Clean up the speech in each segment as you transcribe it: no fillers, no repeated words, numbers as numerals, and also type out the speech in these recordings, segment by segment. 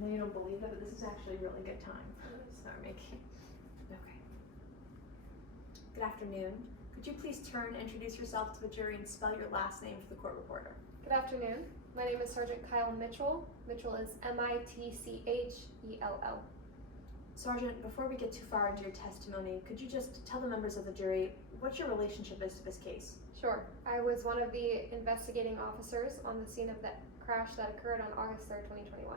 know you don't believe it, but this is actually a really good time for start making. Okay. Good afternoon. Could you please turn and introduce yourself to the jury and spell your last name for the court reporter? Good afternoon. My name is Sergeant Kyle Mitchell. Mitchell is Mitchell. Sergeant, before we get too far into your testimony, could you just tell the members of the jury what your relationship is to this case? Sure. I was one of the investigating officers on the scene of the crash that occurred on August 3rd, 2021.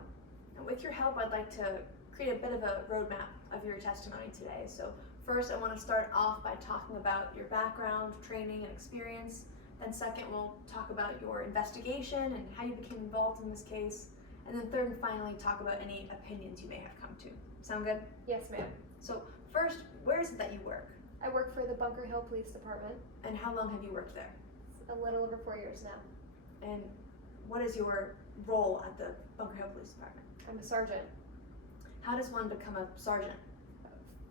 And with your help, I'd like to create a bit of a roadmap of your testimony today. So first, I want to start off by talking about your background, training, and experience. Then second, we'll talk about your investigation and how you became involved in this case. And then third and finally, talk about any opinions you may have come to. Sound good? Yes, ma'am. So first, where is it that you work? I work for the Bunker Hill Police Department. And how long have you worked there? It's a little over 4 years now. And what is your role at the Bunker Hill Police Department? I'm a sergeant. How does one become a sergeant?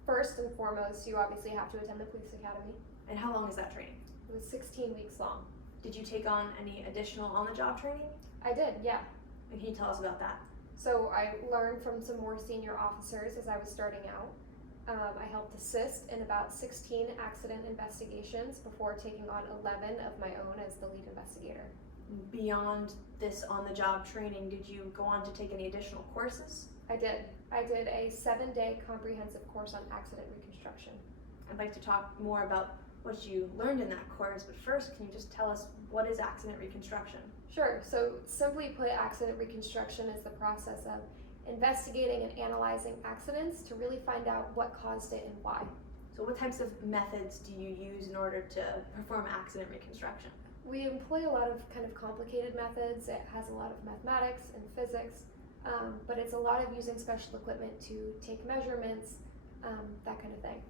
First and foremost, you obviously have to attend the police academy. And how long is that training? It was 16 weeks long. Did you take on any additional on-the-job training? I did, yeah. And can you tell us about that? So I learned from some more senior officers as I was starting out. I helped assist in about 16 accident investigations before taking on 11 of my own as the lead investigator. Beyond this on-the-job training, did you go on to take any additional courses? I did. I did a 7-day comprehensive course on accident reconstruction. I'd like to talk more about what you learned in that course, but first, can you just tell us what is accident reconstruction? Sure. So simply put, accident reconstruction is the process of investigating and analyzing accidents to really find out what caused it and why. So what types of methods do you use in order to perform accident reconstruction? We employ a lot of kind of complicated methods. It has a lot of mathematics and physics, but it's a lot of using special equipment to take measurements, that kind of thing.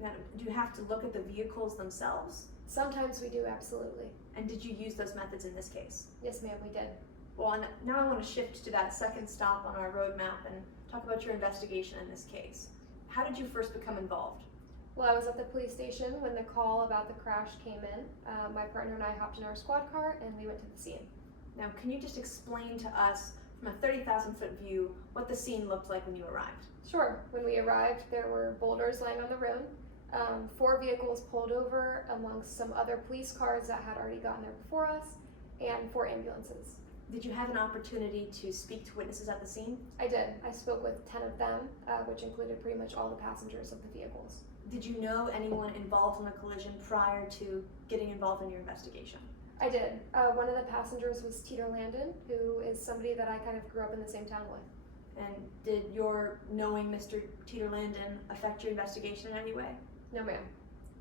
Now, do you have to look at the vehicles themselves? Sometimes we do, absolutely. And did you use those methods in this case? Yes, ma'am, we did. Well, now I want to shift to that second stop on our roadmap and talk about your investigation in this case. How did you first become involved? Well, I was at the police station when the call about the crash came in. My partner and I hopped in our squad car and we went to the scene. Now, can you just explain to us from a 30,000-foot view what the scene looked like when you arrived? Sure. When we arrived, there were boulders laying on the road. 4 vehicles pulled over amongst some other police cars that had already gotten there before us, and 4 ambulances. Did you have an opportunity to speak to witnesses at the scene? I did. I spoke with 10 of them, which included pretty much all the passengers of the vehicles. Did you know anyone involved in the collision prior to getting involved in your investigation? I did. One of the passengers was Teeter Landon, who is somebody that I kind of grew up in the same town with. And did your knowing Mr. Teeter Landon affect your investigation in any way? No, ma'am.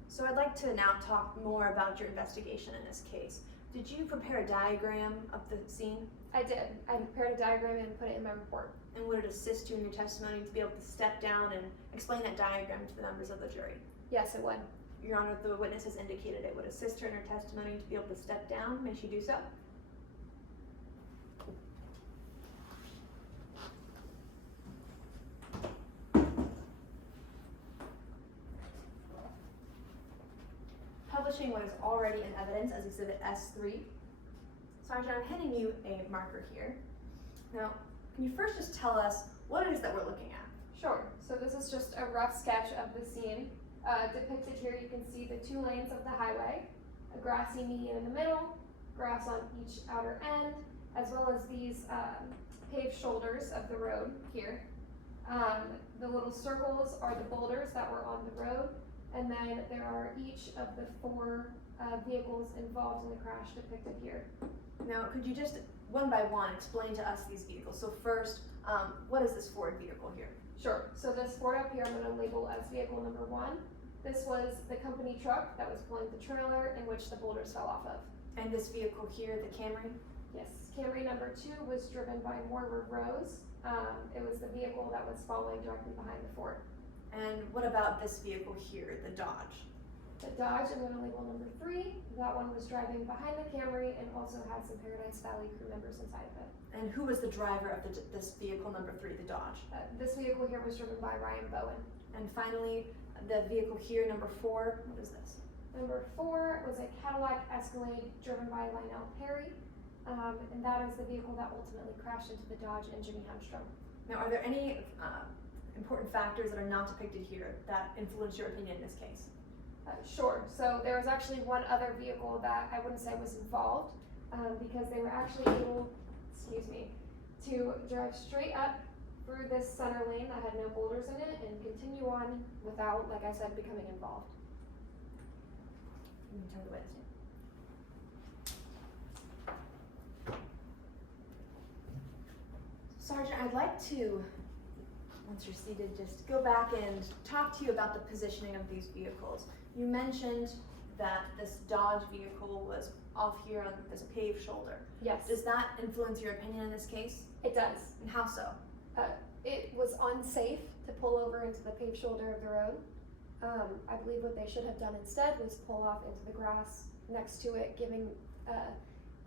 So I'd like to now talk more about your investigation in this case. Did you prepare a diagram of the scene? I did. I prepared a diagram and put it in my report. And would it assist you in your testimony to be able to step down and explain that diagram to the members of the jury? Yes, it would. Your Honor, the witness has indicated it would assist her in her testimony to be able to step down. May she do so? Publishing what is already in evidence as Exhibit S3. Sergeant, I'm handing you a marker here. Now, can you first just tell us what it is that we're looking at? Sure. So this is just a rough sketch of the scene. Depicted here, you can see the 2 lanes of the highway, a grassy median in the middle, grass on each outer end, as well as these paved shoulders of the road here. The little circles are the boulders that were on the road, and then there are each of the 4 vehicles involved in the crash depicted here. Now, could you just one by one explain to us these vehicles? So first, what is this Ford vehicle here? Sure. So this Ford up here I'm going to label as vehicle number 1. This was the company truck that was pulling the trailer in which the boulders fell off of. And this vehicle here, the Camry? Yes. Camry number 2 was driven by Moira Rose. It was the vehicle that was following directly behind the Ford. And what about this vehicle here, the Dodge? The Dodge, I'm going to label number 3. That one was driving behind the Camry and also had some Paradise Valley crew members inside of it. And who was the driver of this vehicle number 3, the Dodge? This vehicle here was driven by Ryan Bowen. And finally, the vehicle here, number 4, what is this? Number 4 was a Cadillac Escalade driven by Lionel Perry. And that is the vehicle that ultimately crashed into the Dodge and Jimmy Hemstrom. Now, are there any important factors that are not depicted here that influence your opinion in this case? Sure. So there was actually one other vehicle that I wouldn't say was involved because they were actually able, to drive straight up through this center lane that had no boulders in it and continue on without, like I said, becoming involved. You can turn the way this Sergeant, I'd like to, once you're seated, just go back and talk to you about the positioning of these vehicles. You mentioned that this Dodge vehicle was off here on this paved shoulder. Yes. Does that influence your opinion in this case? It does. And how so? It was unsafe to pull over into the paved shoulder of the road. I believe what they should have done instead was pull off into the grass next to it, giving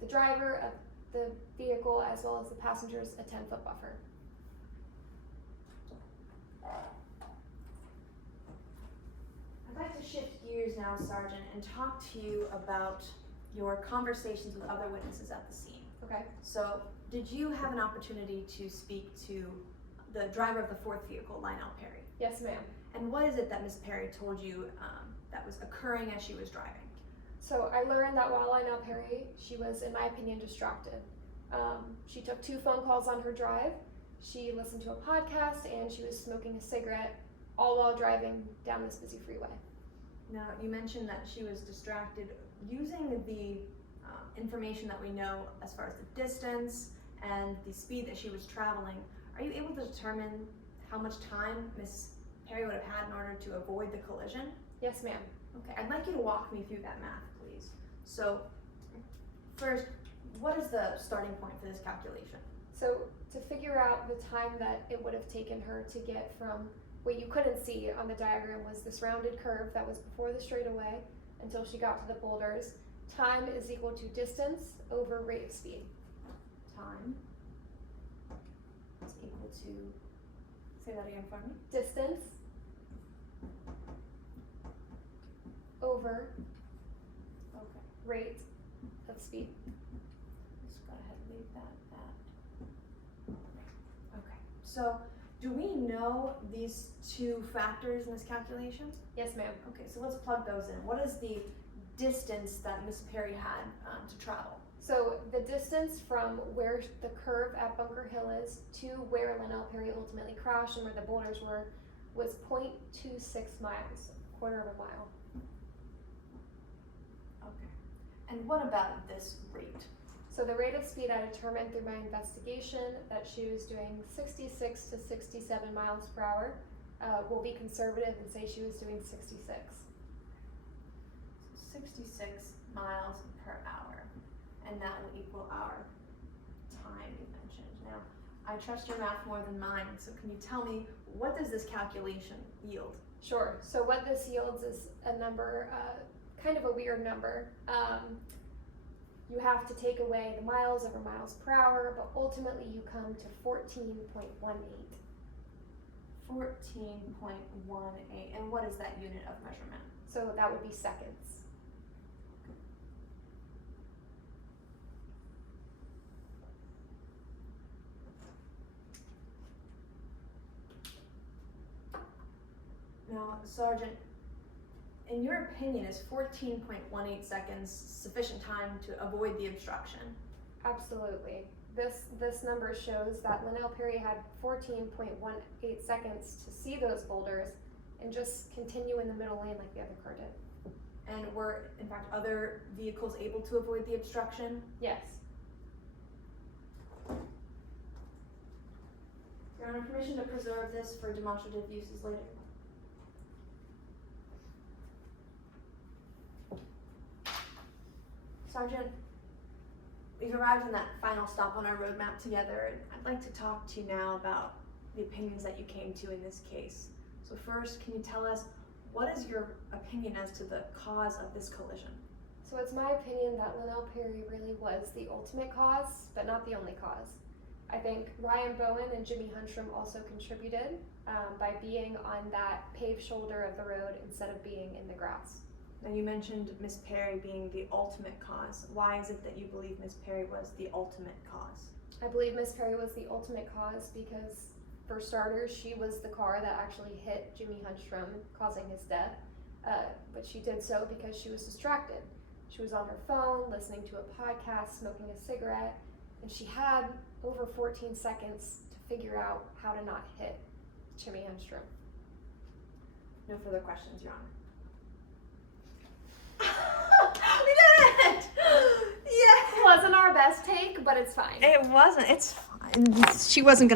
the driver of the vehicle as well as the passengers a 10-foot buffer. I'd like to shift gears now, Sergeant, and talk to you about your conversations with other witnesses at the scene. Okay. So, did you have an opportunity to speak to the driver of the fourth vehicle, Lionel Perry? Yes, ma'am. And what is it that Ms. Perry told you that was occurring as she was driving? So I learned that while Lionel Perry, she was, in my opinion, distracted. She took 2 phone calls on her drive. She listened to a podcast and she was smoking a cigarette, all while driving down this busy freeway. Now, you mentioned that she was distracted. Using the information that we know as far as the distance and the speed that she was traveling, are you able to determine how much time Ms. Perry would have had in order to avoid the collision? Yes, ma'am. Okay, I'd like you to walk me through that math, please. So, first, what is the starting point for this calculation? So to figure out the time that it would have taken her to get from what you couldn't see on the diagram was this rounded curve that was before the straightaway until she got to the boulders. Time is equal to distance over rate of speed. Time is equal to, say that again for me. Distance over Okay. rate of speed. Let's go ahead and leave that at. Okay. So, do we know these 2 factors in this calculation? Yes, ma'am. Okay, so let's plug those in. What is the distance that Miss Perry had to travel? So the distance from where the curve at Bunker Hill is to where Lionel Perry ultimately crashed and where the boulders were was 0.26 miles, a quarter of a mile. Okay. And what about this rate? So the rate of speed I determined through my investigation that she was doing 66 to 67 miles per hour. We'll be conservative and say she was doing 66. 66 miles per hour, and that will equal our time you mentioned. Now, I trust your math more than mine, so can you tell me, what does this calculation yield? Sure. So what this yields is a number, kind of a weird number. You have to take away the miles over miles per hour, but ultimately you come to 14.18. 14.18, and what is that unit of measurement? So that would be seconds. Now, Sergeant, in your opinion, is 14.18 seconds sufficient time to avoid the obstruction? Absolutely. This number shows that Lionel Perry had 14.18 seconds to see those boulders and just continue in the middle lane like the other car did. And were, in fact, other vehicles able to avoid the obstruction? Yes. Your Honor, permission to preserve this for demonstrative uses later. Sergeant, we've arrived in that final stop on our roadmap together, and I'd like to talk to you now about the opinions that you came to in this case. So first, can you tell us, what is your opinion as to the cause of this collision? So it's my opinion that Lionel Perry really was the ultimate cause, but not the only cause. I think Ryan Bowen and Jimmy Hunstrom also contributed by being on that paved shoulder of the road instead of being in the grass. Now you mentioned Miss Perry being the ultimate cause. Why is it that you believe Miss Perry was the ultimate cause? I believe Miss Perry was the ultimate cause because For starters, she was the car that actually hit Jimmy Hunstrom, causing his death. But she did so because she was distracted. She was on her phone, listening to a podcast, smoking a cigarette, and she had over 14 seconds to figure out how to not hit Jimmy Hunstrom. No further questions, Your Honor. We did it! Yeah! It wasn't our best take, but it's fine. It wasn't. It's fine. She wasn't going to